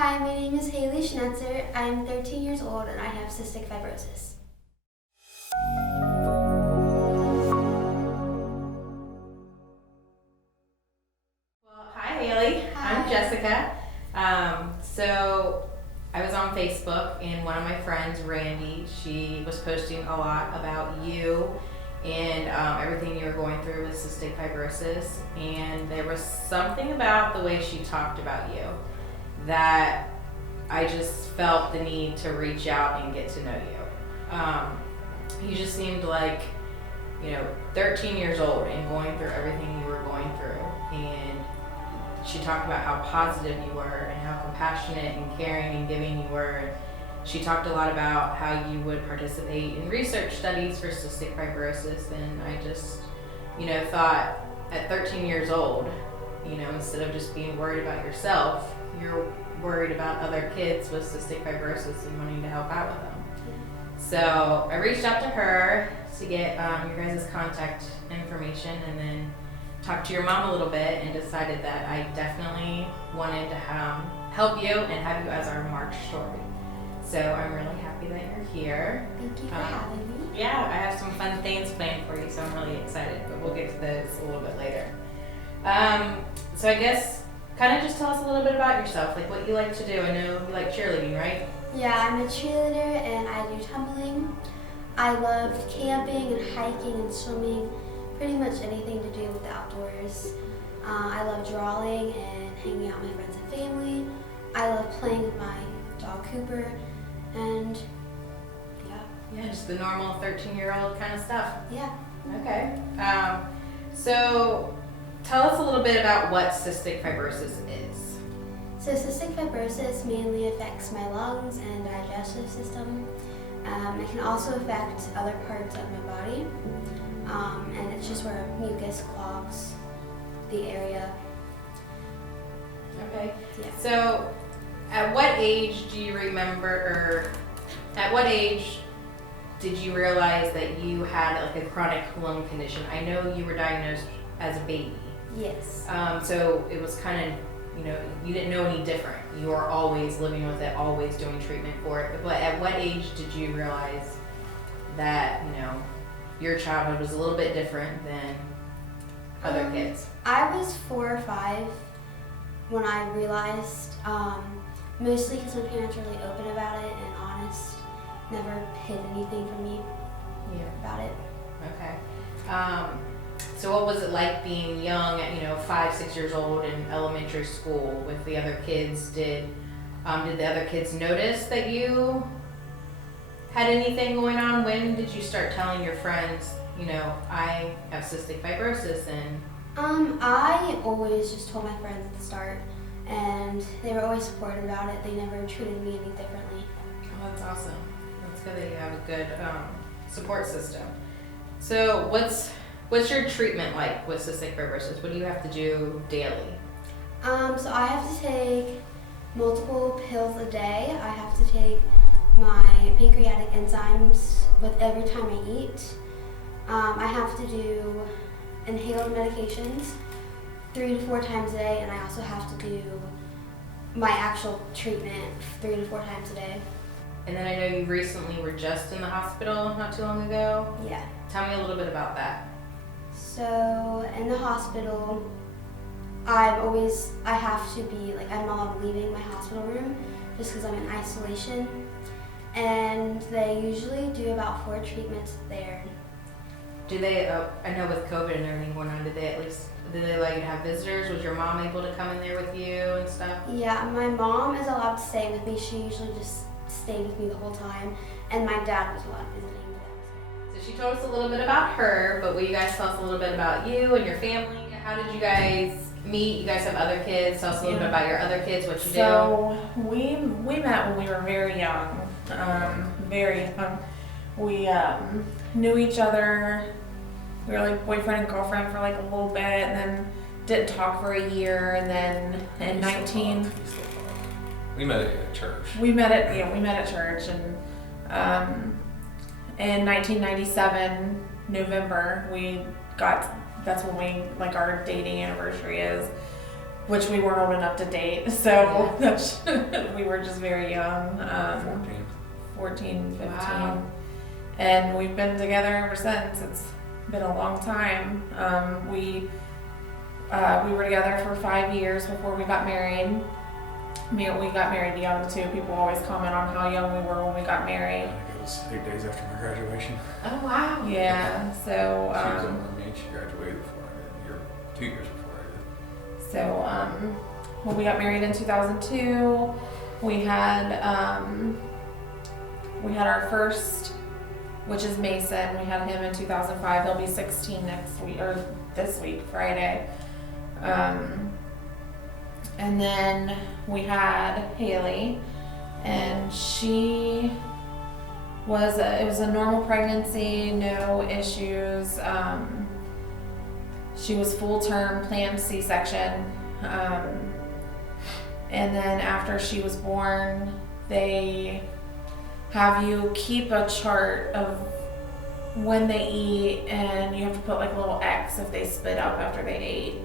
Hi, my name is Hailey. I'm 13 years old and I have cystic fibrosis. Well, hi Hailey. Hi. I'm Jessica. So I was on Facebook and one of my friends, Randy, she was posting a lot about you and everything you were going through with cystic fibrosis, and there was something about the way she talked about you that I just felt the need to reach out and get to know you. You just seemed like, 13 years old and going through everything you were going through, and she talked about how positive you were and how compassionate and caring and giving you were. She talked a lot about how you would participate in research studies for cystic fibrosis, and I just, thought at 13 years old, instead of just being worried about yourself, you're worried about other kids with cystic fibrosis and wanting to help out with them. So I reached out to her to get your guys' contact information, and then talked to your mom a little bit and decided that I definitely wanted to help you and have you as our March story. So I'm really happy that you're here. Thank you for having me. Yeah, I have some fun things planned for you, so I'm really excited, but we'll get to those a little bit later. So I guess kind of just tell us a little bit about yourself, like what you like to do. I know you like cheerleading, right? Yeah, I'm a cheerleader and I do tumbling. I love camping and hiking and swimming, pretty much anything to do with the outdoors. I love drawing and hanging out with my friends and family. I love playing with my dog Cooper, and Yeah, just the normal 13-year-old kind of stuff. yeah. Okay. So tell us a little bit about what cystic fibrosis is. So cystic fibrosis mainly affects my lungs and digestive system. It can also affect other parts of my body, and it's just where mucus clogs the area. Okay. Yeah. So at what age do you remember, or at what age did you realize that you had like a chronic lung condition? I know you were diagnosed as a baby. Yes. So it was kind of, you didn't know any different. You were always living with it, always doing treatment for it. But at what age did you realize that, your childhood was a little bit different than other kids? I was 4 or 5 when I realized, mostly because my parents were really open about it and honest, never hid anything from me about it. Okay. So what was it like being young at 5, 6 years old in elementary school with the other kids? Did the other kids notice that you had anything going on? When did you start telling your friends, I have cystic fibrosis? And I always just told my friends at the start, and they were always supportive about it. They never treated me any differently. Oh, that's awesome. That's good that you have a good support system. So what's your treatment like with cystic fibrosis? What do you have to do daily? So I have to take multiple pills a day. I have to take my pancreatic enzymes with every time I eat. I have to do inhaled medications 3 to 4 times a day, and I also have to do my actual treatment 3 to 4 times a day. And then I know you recently were just in the hospital not too long ago. Yeah. Tell me a little bit about that. So in the hospital, I have to be, I'm not leaving my hospital room just because I'm in isolation. And they usually do about 4 treatments there. Do they, I know with COVID and everything going on, did they allow you to have visitors? Was your mom able to come in there with you and stuff? Yeah, my mom is allowed to stay with me. She usually just stayed with me the whole time. And my dad was allowed visiting them. So she told us a little bit about her, but will you guys tell us a little bit about you and your family? How did you guys meet? You guys have other kids. Tell us a little bit about your other kids, what you do. So we met when we were very young. Very young. We knew each other. We were like boyfriend and girlfriend for like a little bit, and then didn't talk for a year, and then in 19 We met at church. we met at church, and in 1997 November that's when our dating anniversary is. which we weren't old enough to date, so that's, we were just very young, 14, 15. Wow. And we've been together ever since. It's been a long time. We were together for 5 years before we got married. We got married young too. People always comment on how young we were when we got married. I think it was 8 days after my graduation. Oh wow. Yeah, so She was older than me. She graduated before I did. Or 2 years before I did. so when we got married in 2002, we had our first, which is Mason. We had him in 2005. He'll be 16 next week, or this week, Friday. And then we had Hailey, and it was a normal pregnancy, no issues. She was full term, planned C-section. And then after she was born, they have you keep a chart of when they eat, and you have to put like a little X if they spit up after they ate.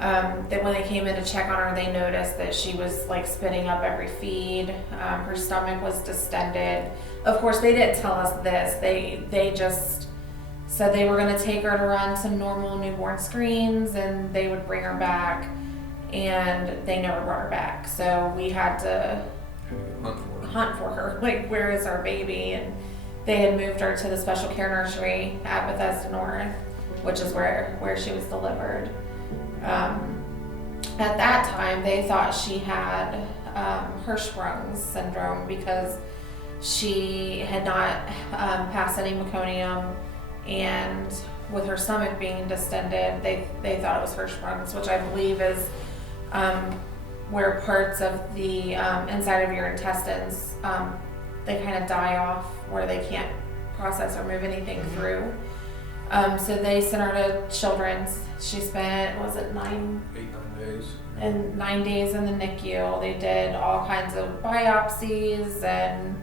And then when they came in to check on her, they noticed that she was like spitting up every feed. Her stomach was distended. Of course, they didn't tell us this. They just said they were going to take her to run some normal newborn screens, and they would bring her back, and they never brought her back. So we had to hunt for her. Like, where is our baby? And they had moved her to the special care nursery at Bethesda North, which is where she was delivered. At that time, they thought she had Hirschsprung's syndrome because she had not passed any meconium, and with her stomach being distended, they thought it was Hirschsprung's, which I believe is where parts of the inside of your intestines, they kind of die off where they can't process or move anything through. So they sent her to Children's. She spent, 9 days. And 9 days in the NICU. They did all kinds of biopsies, and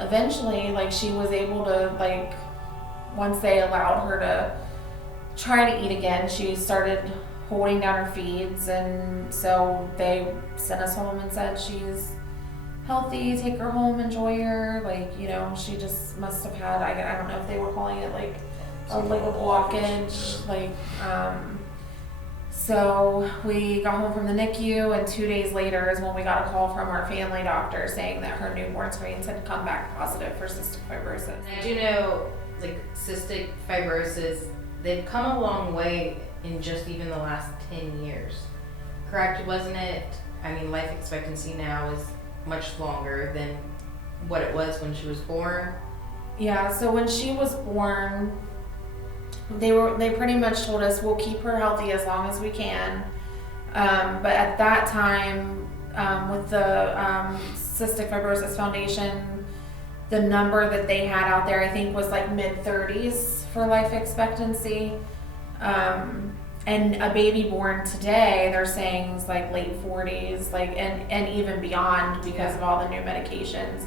eventually, like, she was able to, like, once they allowed her to try to eat again, she started holding down her feeds, and so they sent us home and said she's healthy, take her home, enjoy her. Like, you know, she just must have had, I don't know if they were calling it like a blockage, like, so we got home from the NICU, and 2 days later is when we got a call from our family doctor saying that her newborn screens had come back positive for cystic fibrosis. I do know, like, cystic fibrosis, they've come a long way in just even the last 10 years. Correct? Wasn't it? I mean, life expectancy now is much longer than what it was when she was born. Yeah, so when she was born, they pretty much told us we'll keep her healthy as long as we can. But at that time, with the Cystic Fibrosis Foundation, the number that they had out there, I think, was like mid-30s for life expectancy. And a baby born today, they're saying is like late 40s, like, and even beyond because of all the new medications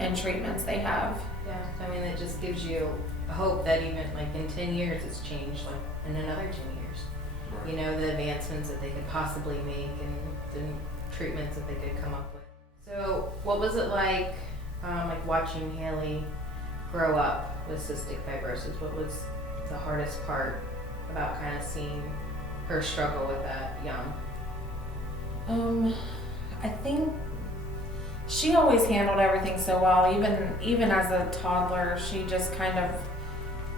and treatments they have. Yeah, I mean, it just gives you hope that even like in 10 years it's changed, like in another 10 years. Right. You know, the advancements that they could possibly make and the treatments that they could come up with. So what was it like watching Hailey grow up with cystic fibrosis? What was the hardest part about kind of seeing her struggle with that young? I think she always handled everything so well. Even as a toddler, she just kind of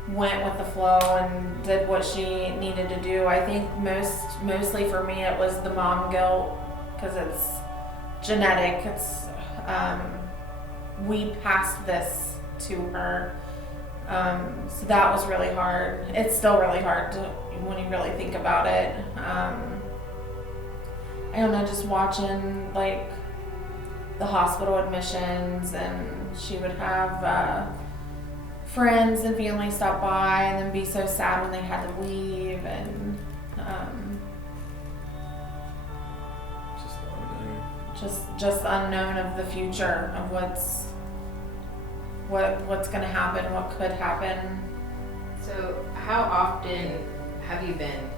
went with the flow and did what she needed to do. I think mostly for me it was the mom guilt, because it's genetic. It's we passed this to her. So that was really hard. It's still really hard when you really think about it. I don't know, just watching like the hospital admissions, and she would have friends and family stop by and then be so sad when they had to leave, and just unknown of the future of what's going to happen, what could happen. So how often have you been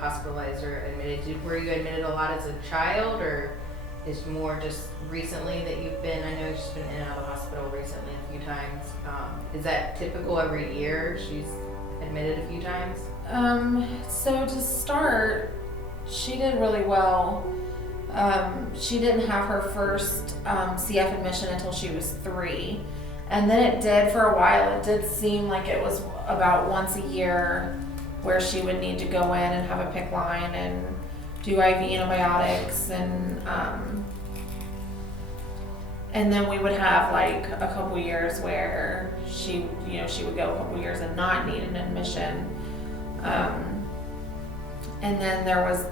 hospitalized or admitted? Were you admitted a lot as a child, or is more just recently that you've been? I know you've just been in and out of the hospital recently a few times. Is that typical every year? She's admitted a few times? So to start, she did really well. She didn't have her first CF admission until she was 3. And then it did for a while. It did seem like it was about once a year where she would need to go in and have a PICC line and do IV antibiotics, and then we would have like a couple years where she would go a couple years and not need an admission. And then there was,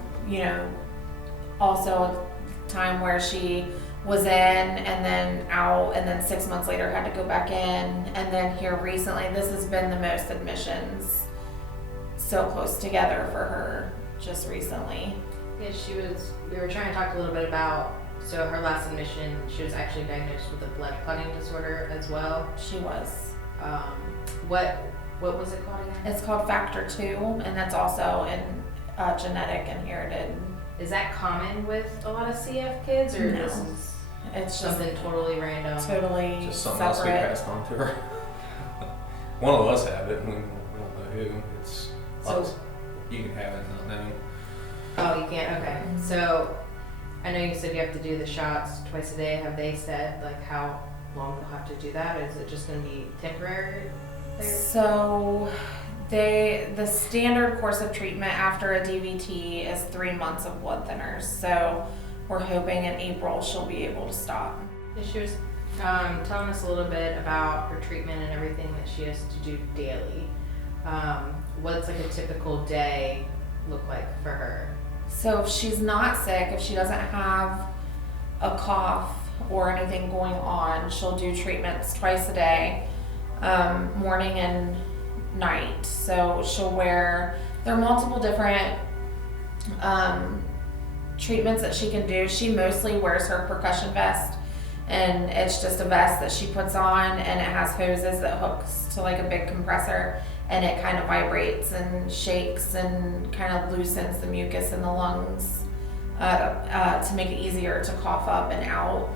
also a time where she was in and then out, and then 6 months later had to go back in. And then here recently, this has been the most admissions so close together for her just recently. Yeah, we were trying to talk a little bit about, so her last admission, she was actually diagnosed with a blood clotting disorder as well. She was. What was it called again? It's called factor 2, and that's also genetic inherited. Is that common with a lot of CF kids, or No. this is It's something totally random? totally Just something else we separate. passed on to her. One of us have it, and we don't know who. It's So- us. You can have it, not know. Oh, you can't? Okay. So I know you said you have to do the shots twice a day. Have they said like how long you'll have to do that? Is it just going to be temporary there? So the standard course of treatment after a DVT is 3 months of blood thinners. So we're hoping in April she'll be able to stop. She was telling us a little bit about her treatment and everything that she has to do daily. What's like a typical day look like for her? So if she's not sick, if she doesn't have a cough or anything going on, she'll do treatments twice a day, morning and night. So there are multiple different treatments that she can do. She mostly wears her percussion vest, and it's just a vest that she puts on, and it has hoses that hooks to like a big compressor, and it kind of vibrates and shakes and kind of loosens the mucus in the lungs to make it easier to cough up and out.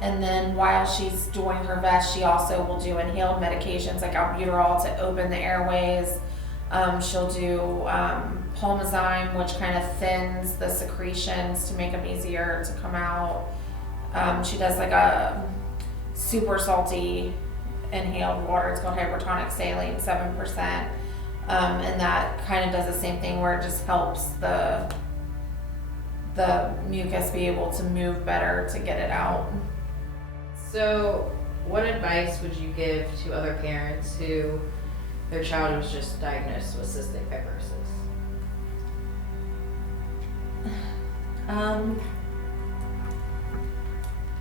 And then while she's doing her vest, she also will do inhaled medications like albuterol to open the airways. She'll do pulmozyme, which kind of thins the secretions to make them easier to come out. She does like a super salty inhaled water. It's called hypertonic saline, 7%. And that kind of does the same thing where it just helps the mucus be able to move better to get it out. So what advice would you give to other parents who their child was just diagnosed with cystic fibrosis?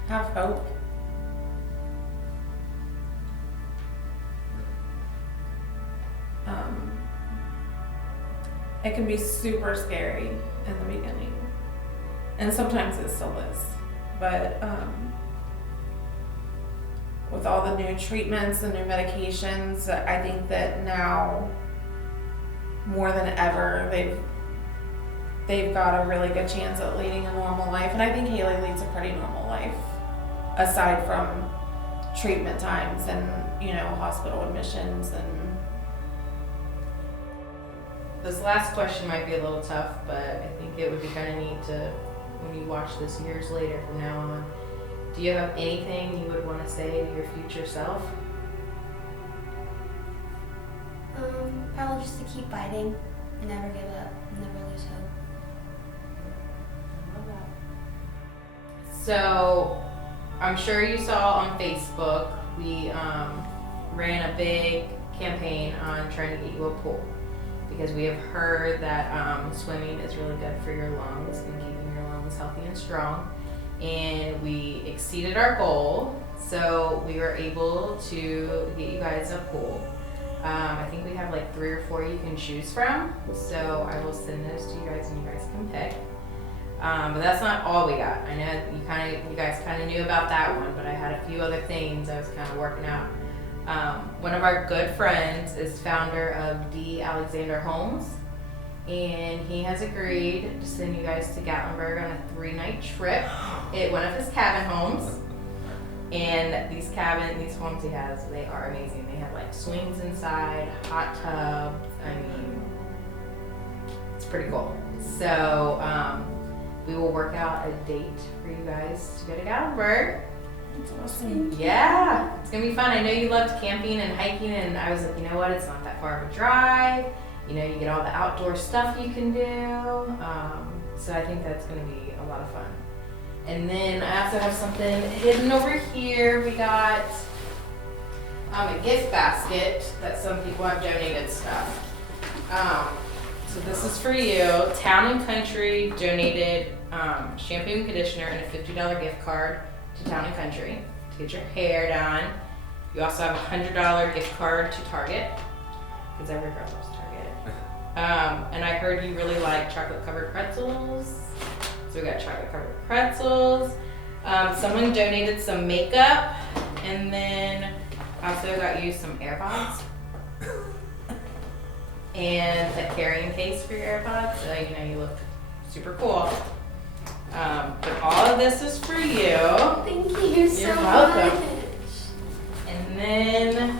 Have hope. It can be super scary in the beginning, and sometimes it still is, but with all the new treatments and new medications, I think that now more than ever they've got a really good chance at leading a normal life. And I think Hailey leads a pretty normal life aside from treatment times and hospital admissions. And this last question might be a little tough, but I think it would be kind of neat to, when you watch this years later from now on, do you have anything you would want to say to your future self? Probably just to keep fighting, never give up, never lose hope. I love that. So, I'm sure you saw on Facebook, we ran a big campaign on trying to get you a pool, because we have heard that swimming is really good for your lungs and keeping your lungs healthy and strong. And we exceeded our goal, so we were able to get you guys a pool. I think we have like 3 or 4 you can choose from, so I will send those to you guys and you guys can pick. But that's not all we got. I know you guys kind of knew about that one, but I had a few other things I was kind of working out. One of our good friends is founder of D. Alexander Homes, and he has agreed to send you guys to Gatlinburg on a 3-night trip at one of his cabin homes. And these homes he has, they are amazing. They have like swings inside, hot tub. I mean, it's pretty cool. So we will work out a date for you guys to go to Gatlinburg. That's awesome. Yeah, it's gonna be fun. I know you loved camping and hiking, and I was like, you know what? It's not that far of a drive. You know, you get all the outdoor stuff you can do. So I think that's gonna be a lot of fun. And then I also have something hidden over here. We got a gift basket that some people have donated stuff. So this is for you. Town and Country donated shampoo and conditioner and a $50 gift card to Town and Country to get your hair done. You also have a $100 gift card to Target, because every girl loves Target. And I heard you really like chocolate covered pretzels. So we got chocolate covered pretzels. Someone donated some makeup, and then I also got you some AirPods and a carrying case for your AirPods. So you know you look super cool. But all of this is for you. Thank you so You're much. welcome. And then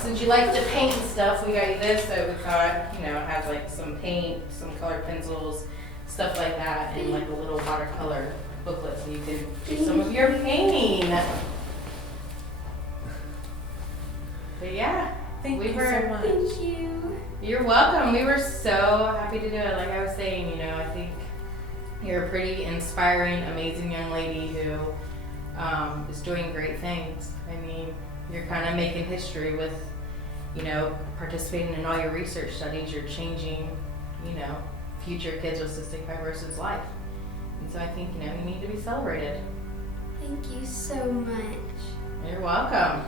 since you like to paint and stuff, we got you this. So we thought, you know, it has like some paint, some colored pencils, stuff like that, and like a little watercolor booklet so you can do some of your painting. But yeah, Thank we you were. so much. Thank you. You're welcome. We were so happy to do it. Like I was saying, you know, I think you're a pretty inspiring, amazing young lady who is doing great things. I mean, you're kind of making history with, you know, participating in all your research studies. You're changing, you know, future kids with cystic fibrosis life. And so I think, you know, you need to be celebrated. Thank you so much. You're welcome.